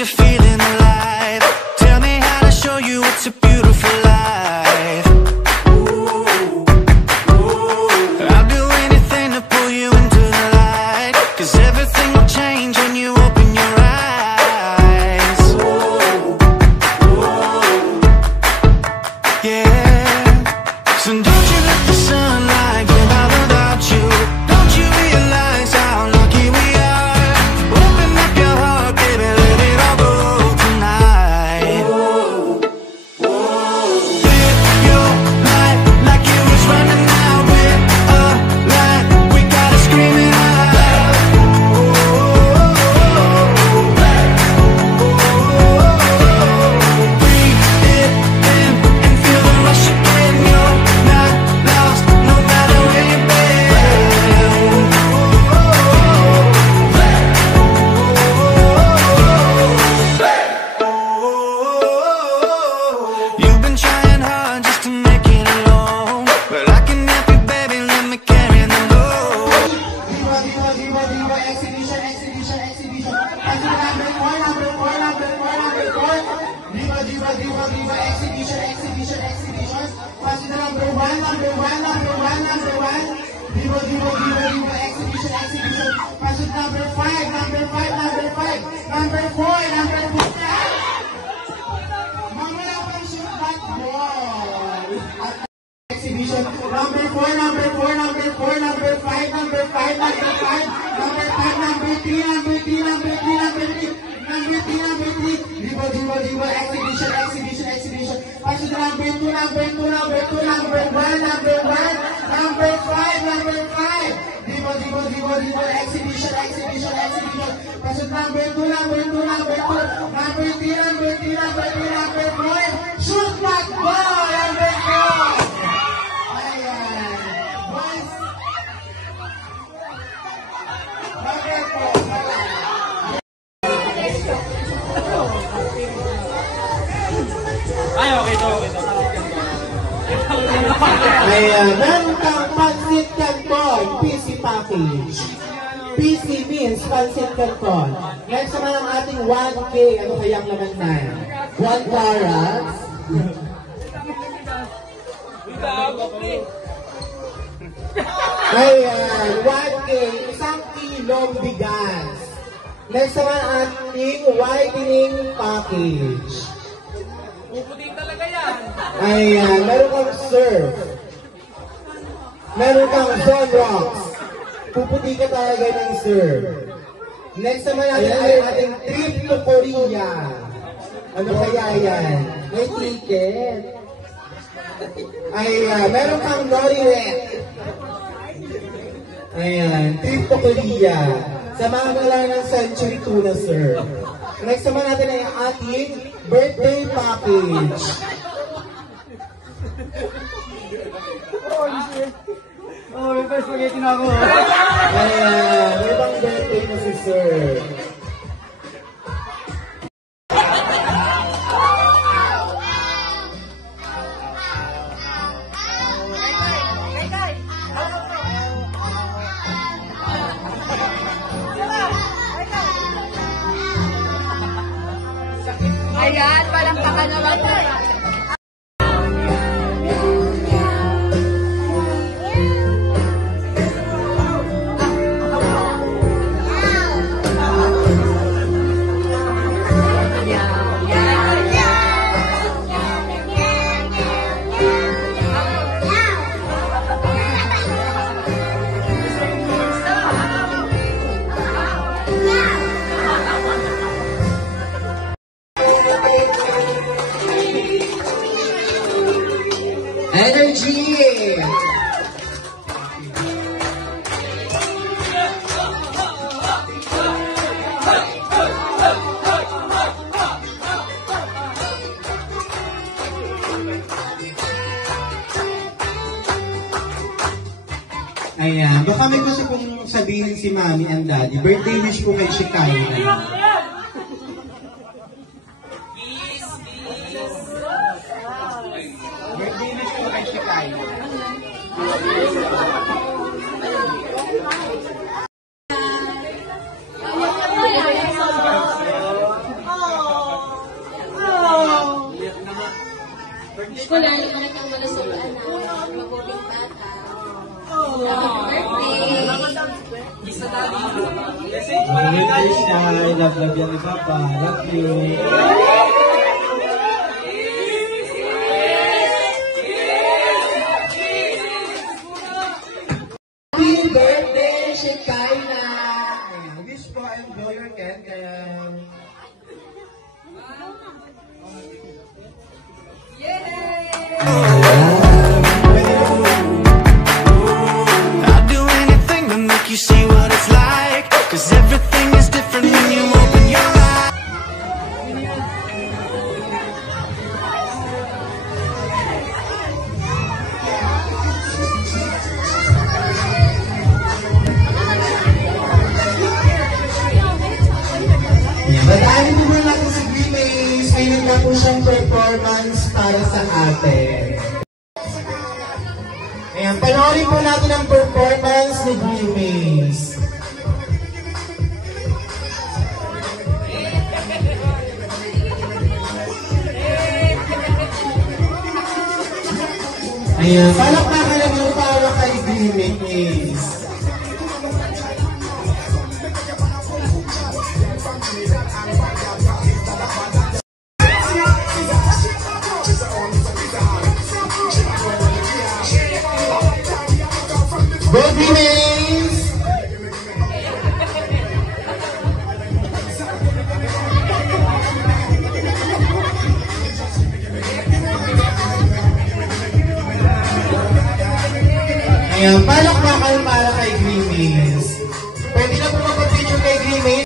you're feeling alive. Tell me how to show you it's a beautiful life. I'll do anything to pull you into the light, 'cause everything will change when you open your eyes. Yeah. So don't you let the sunlight get out without you. Don't you realize how lucky we are? Open up your heart, baby, let it all go tonight. Live your life like it was running out. We're alive, we gotta scream it out. Breathe it in and feel the rush again. You're not lost, no matter where you've been. You've been trying hard just to make it alone, but I can help you, baby, let me carry the load. Diva, diva, diva, diva, exhibition, exhibition, exhibition. Pass it number four, number four, number four, number four. Diva, diva, diva, diva, exhibition, exhibition, exhibition. Pass it number one, number one, number one, number one. Diva, diva, diva, diva, exhibition, exhibition. Pass it number five, number five, number five. Number four, number four. Mama lang pang shoot that ball. Exhibition. Number four, number four, number four, number five, number five, number five, number five, number three, number three, number three, number three, number three, number three. Diva, diva, diva, exhibition, exhibition, exhibition. Pass it number two, number two, number two, number one, number one, number five, number five. Diva, diva, diva, diva, exhibition, exhibition, exhibition. Pass it number two, number two, number two, number three, number three, number three, number four. Shoot that ball, number four. Ayan. Boys. Number four. Ay, okay to, okay to. Ayan. Meron kang Pancit Canton, PC package. PC means Pancit Canton. Next naman ang ating 1K. Ano kayang naman na? 1 carrots. Ayan. 1K. 1 kilong bigas. Next naman ang ating whitening package. Puputi talaga yan. Ayan. Meron kang surf. Meron kang Zone Rocks. Puputi ka talaga ng surf. Next naman natin ay ating trip to Korea. Ano kaya yan? May ticket. Ayan. Meron kang Noriwet. Ayan. Trip to Korea. Samahan ka lang ng Century Tuna, sir. Next naman natin ay ating birthday package. Oh, may first spaghetti na ako. Ayan. May bang birthday na si sir. Ayan, walang pakalaman. Energy! Ayan, baka may gusto kong sabihin si Mami and Daddy. Birthday wish po kay Shekinah. Birthday wish po kay Shekinah. Siya, I love yan ni Papa. Love you. Happy birthday, Shekinah! Ayan, wish po, enjoy your candle. I'd do anything to make you see what it's like. 'Cause everything is different when you open your eyes. Bataan mo muna po si Grimace. Mayroon na po siyang performance para sa atin. Ayan, panoorin po natin ang performance ni Grimace. Ayan, palakpakan lang yung para kay Grimace. Go Grimace! Ayan, palakpakan pa